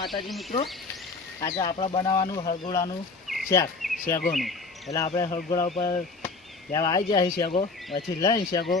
માતાજી મિત્રો. આજે આપણે બનાવવાનું હળગોળાનું શેક, શેગોનું. એટલે આપણે હળગોળા ઉપર લેવા આવી જાય શેગો. પછી લઈને શેગો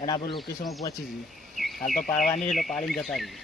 અને આપણે લોકેશનમાં પહોંચી જઈએ. કાલ તો પાડવાની એટલે પાડીને જતા રહીએ.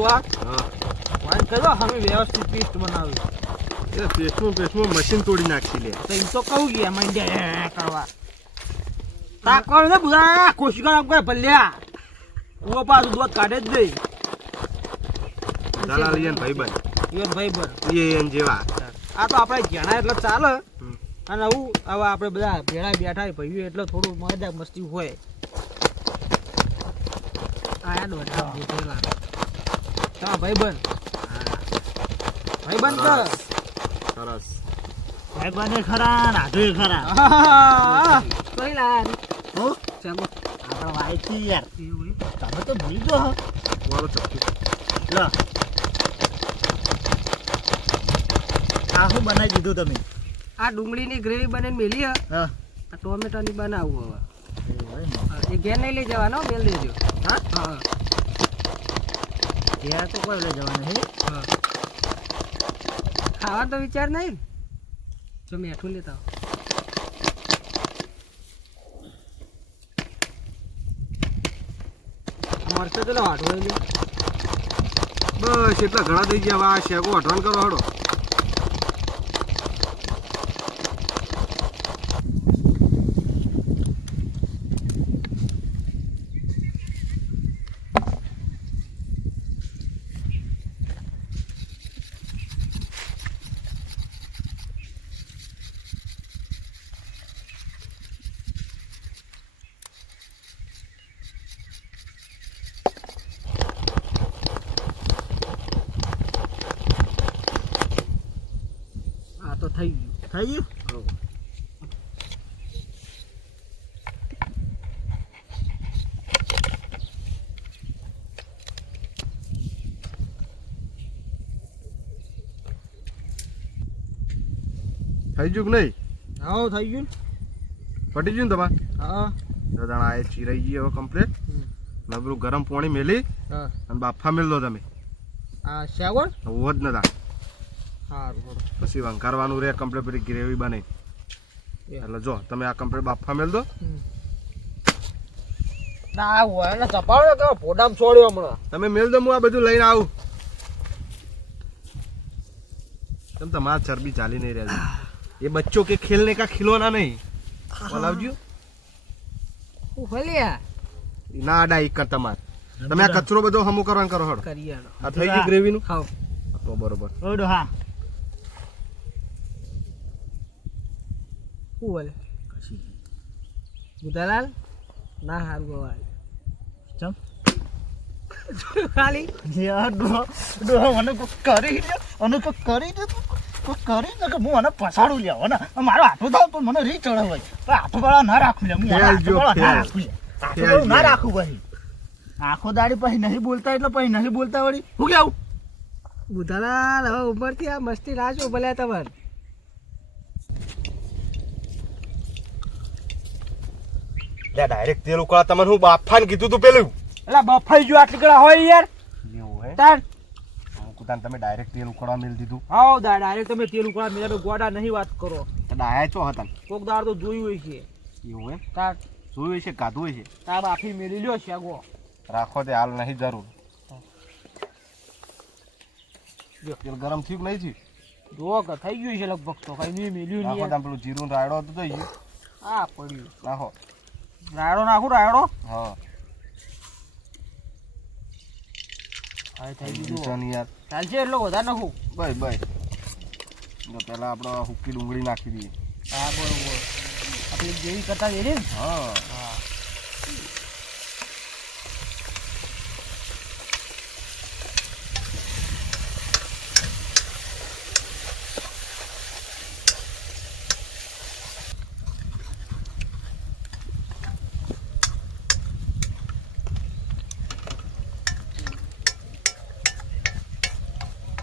ડોહા હા વાઈન કર્યો વ્યવસ્થિત પેસ્ટ બનાવ્યું. એ પેસ્ટમાં પેસ્ટમાં મશીન તોડી નાખી લે. તો એમ તો કહું ગયા મંડ્યા કરવા. તાકવાનું ને બધા કોશિશ કર કરે ભલ્યા. ઓ પાછું દૂધ કાઢે જ દઈ દલાલી ભાઈ ભાઈ ઈવન ભાઈ એ એન જેવા. આ તો આપણે જણા એટલે ચાલે. અને આવું હવે આપણે બધા ભેળા બેઠા ભાઈઓ એટલે થોડું મજા મસ્તી હોય. આ યાદ ભૂતેલા તમારા ભાઈબંધ. ભાઈબંધ તો સરસ. ભાઈ બને ખરા નાધુએ ખરા. કઈ લાર હો? ચાલો. આપણે વાઈથી યાર. તમે તો ભૂલી ગયો હો. વાળો ચક્કી લો. આ શું બનાવી દીધું તમે? આ ડુંગળીની ગ્રેવી બને મેલી હે. હા. આ ટોમેટોની બનાવું હવે. હા, એ ઘેર નહીં લઈ જવાનો બેલ દેજો. હા હા. ઘેર તો કોઈ લઈ જવાનું છે ખાવા તો વિચાર નહીં. જો મેઠું લેતા મળશે તો લે બસ એટલા ઘણા થઈ ગયા. આ શેકો અઠવાણ કરો હડો આ તો થઈ ગયું થઈ ગયું કે નહીં? આવો થઈ ગયું. પટી ગયું ને તમારે? હા. તો આ એ ચીરાઈ ગઈ હવે કમ્પ્લીટ. નબરું ગરમ પાણી મેલી હા. અને બાફા મેલ દો તમે. આ શાગોળ? હોવ જ નતા પછી વંકારવાનું રે કમ્પ્લેટ પેલી ગ્રેવી બને. એટલે જો તમે આ કમ્પ્લેટ બાફા મેલ દો. ના હોય. ને ચપાડ્યો કે ફોટામાં છોડ્યો હમણાં. તમે મેલ દો હું આ બધું લઈને આવું. તેમ તમારા ચરબી ચાલી નહીં રહ્યા એ બચ્ચો કે ખેલને કા ખિલોના નહીં. બોલાવજો. હું ના અડા એક તમાર. તમે આ કચરો બધો હમો કરવાનું કરો હડો. આ થઈ ગયું ગ્રેવીનું ખાવ તો બરોબર. હા. શું બોલે બુધાલાલ ના હારું ગવાય ચમ ખાલી યાર ડોહા ડોહા મને કોક કરી દે અને કોક કરી દે કોક કરી દે કે હું મને પસાડું લેવો ને મારો હાથો થાવ તો મને રી ચડે હોય પણ હાથો વાળા ના રાખું લે હું હાથો વાળા ના. રાખું લે ના રાખું પછી આખો દાડી પછી નહીં બોલતા એટલે પછી નહીં બોલતા વળી હું કેવું બુધાલાલ હવે ઉપરથી આ મસ્તી ના છો ભલે તમારે લે ડાયરેક્ટ તેલ ઉકળા તમને હું બાફાને કીધું તું પેલું. એટલે બફાઈ જો આટલી કડા હોય યાર. એવું હે? તાર. કુતાન તમે ડાયરેક્ટ તેલ ઉકળવા મેલ દીધું. આવો દા ડાયરેક્ટ તમે તેલ ઉકળા મેલ ગોડા નહીં વાત કરો. ડાયા ચો હતા કોક દાર તો જોયું હોય છે. એવું એમ? તાર. જોયું છે કાધું હોય છે? તાર બાફી મેલી લ્યો છે ગો રાખો તે હાલ નહીં જરૂર. તેલ ગરમ થયું નહીં થયું? જો થઈ ગયું છે લગભગ તો કઈ નહીં મેલ્યું નહીં પેલું જીરું રાયડો હતું તો. આ પડ્યું. નાખો રાયડો નાખું રાયડો. હા. હા થઈ ગયું યાર ચાલશે એટલો વધારે નાખું. બસ બસ જો પહેલા આપણે હુક્કી ડુંગળી નાખી દઈએ. હા બરોબર. આપણે જેવી કરતા જઈએ હા.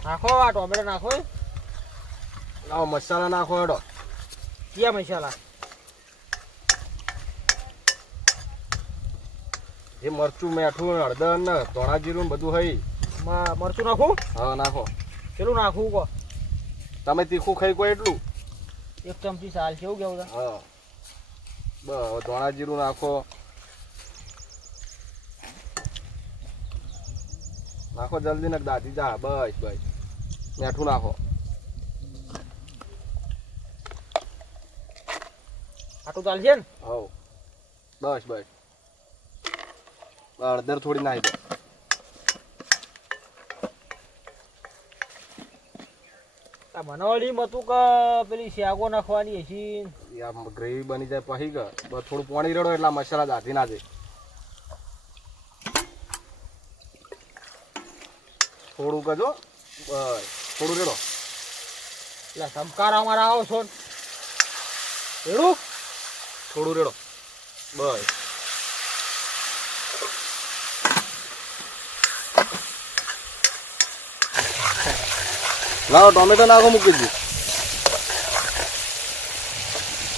નાખો આ ટોમેટો નાખો એ. લાવો મસાલા નાખો હેડો. ક્યાં મસાલા? જે મરચું મેઠું હળદર ને ધોળા જીરું બધું હઈ. મ- મરચું નાખું? હા નાખો. પેલું નાખવું કો તમે તીખું ખાઈ કોઈ એટલું? એક ચમચી સાલ છે એવું કેવું હા. બસ ધોળા જીરું નાખો. નાખો જલ્દી ને દાદી જા બસ બસ. મેઠું નાખો આટલું ચાલશે ને? હવ. બસ બસ. હળદર થોડી નાખી દો. આ બનાવડી મતું કે પેલી શાકો નાખવાની હશી? ગ્રેવી બની જાય પછી કે. બસ થોડું પાણી રેડો એટલા મસાલા દાધી ના જાય થોડું કજો બસ. થોડું રેડો. એટલે સમકાર અમારા આવો છો ને. થોડું રેડો. બસ. લાવો ટોમેટો નાખો મૂકી દીધું.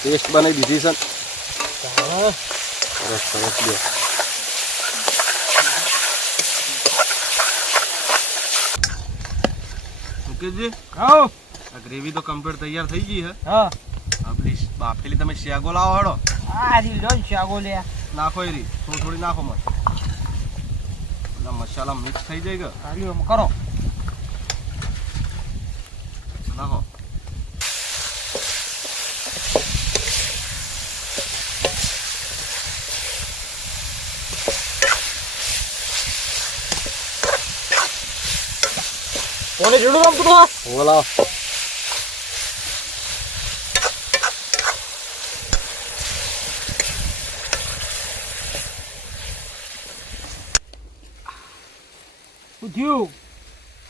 ટેસ્ટ બનાવી દીધી છે સરસ સરસ બે. મુકેશજી આવો. આ ગ્રેવી તો કમ્પ્લીટ તૈયાર થઈ ગઈ હે. હા. આપણી બાફેલી તમે શેગો લાવો હડો. આ રી લો શાકો લે નાખો એ રી થોડી થોડી નાખો પેલા મસાલા મિક્સ થઈ જાય કે? કરો. કોને જેડું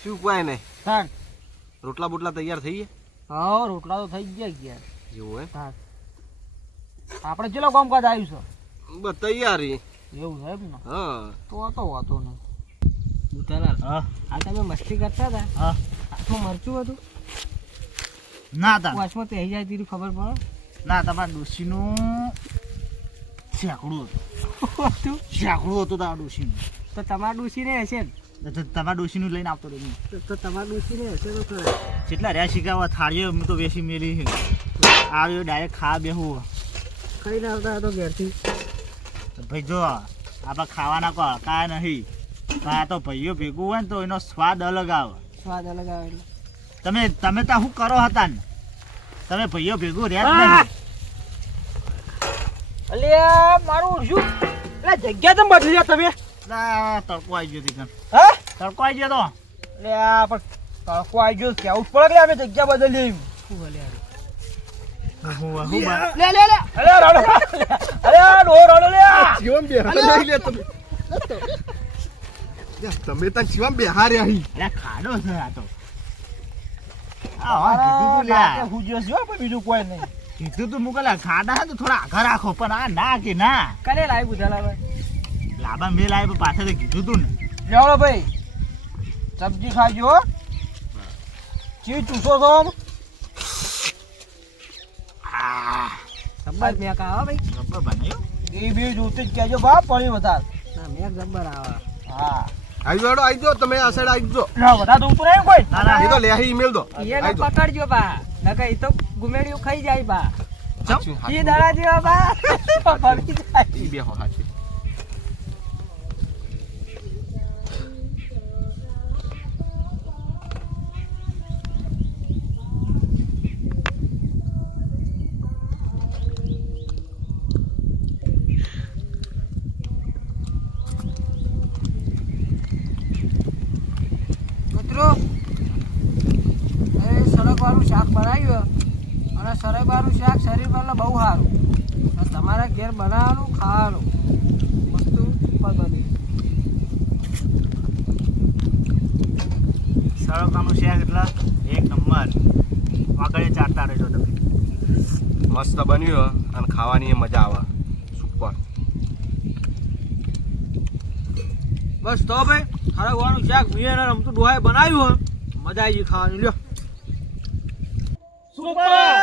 શું કવાય નહીં તાન રોટલા બોટલા તૈયાર થઈ ગયા? હા રોટલા તો થઈ ગયા ગયા જેવું તાન આપણે ચેલો કામકાજ આવ્યું છે? બસ તૈયારી. એવું છે એમ ને? હા. તો તો વાતો નહીં. બુટાલાલ હા. આ તમે મસ્તી કરતા હતા? હા. આખું મરચું હતું? ના તા વાસમાં થઈ જાય તીરું ખબર પડે. ના તમારા ડોશીનું શેકડું હતું. શેકડું હતું? તારા ડોશીનું. તો તમારા ડૂસીને હશે ને? તો તમારા ડોશીનું લઈને આવતો રહ્યો તો- તમારા ડૂસીને હશે તો ખરા. કેટલા રહ્યા શીખાવા થાળીઓ અમે તો બેસી મેલી આવ્યો ડાયરેક્ટ ખા બેહું ના આવતા હતો ઘેરથી. ભાઈ જો આપણે ખાવાના કો કાંઈ નહીં. આ તો ભાઈઓ ભેગું હોય ને તો એનો સ્વાદ અલગ આવે. સ્વાદ અલગ આવે એટલે. તમે તમે તો શું કરો હતા ને? તમે ભાઈઓ ભેગું રહ્યા નહીં. અલ્યા મારું શું? એટલે જગ્યા તો બદલી જા તમે? તડકો આવી ગયો હા? તડકો આવી ગયો તો? એટલે આ પણ તડકો આવી ગયો કેવું પડે કે અમે જગ્યા બદલી શું હું બા- લે લે લે અરે રડો. અરે ડો રડો લે જીવન બેહાર નહીં લે તમે. તમે ત્યાં જીવન બેહાર્યા હી અરે ખાડો છે આ તો આ હા કીધું તું લ્યા હું જો છું પણ બીજું કોઈ નહીં કીધું તું મુકલા ખાડા હે તો થોડા આગળ રાખો પણ આ ના કે ના કને લાવી બુધાલા ભાઈ લાબા મેલ આવે પણ પાછળ કીધું તું ને લેવડો ભાઈ સબ્જી ખાજો ચી ચૂસો છો આમ? આ જબ્બર મેક આવે ભાઈ રબર બનાવ્યો એ બી જોતે જ કહેજો બાપ પાણી વધાર ના મેં જબ્બર આવા હા આવી વાળો આવી જો તમે આ સાઈડ આવી જો ના તો ઉપર આવ્યો કોઈ? ના ના એ તો લેહી ઈમેલ દો. એ ને પકડજો બા. નકર એ તો ગુમેડિયું ખાઈ જાય બા. ઈ દાડા જેવા બા. ભરી જાય બે હો હાચું. કૂતરો એ સડક શાક બનાવ્યું અને સરગવાનું શાક શરીર માટે બહુ સારું. તમારા ઘેર બનાવવાનું ખાવાનું. વસ્તુ ઉપર બની. સરળતાનું શાક એટલે એક નંબર. વાગડે ચાટતા રહેજો તમે. મસ્ત બન્યું હો અને ખાવાની એ મજા આવે સુપર બસ તો ભાઈ હરગવાનું શાક મેં અને રમતું ડોહાએ બનાવ્યું મજા આવી ખાવાની, લ્યો. સુપર!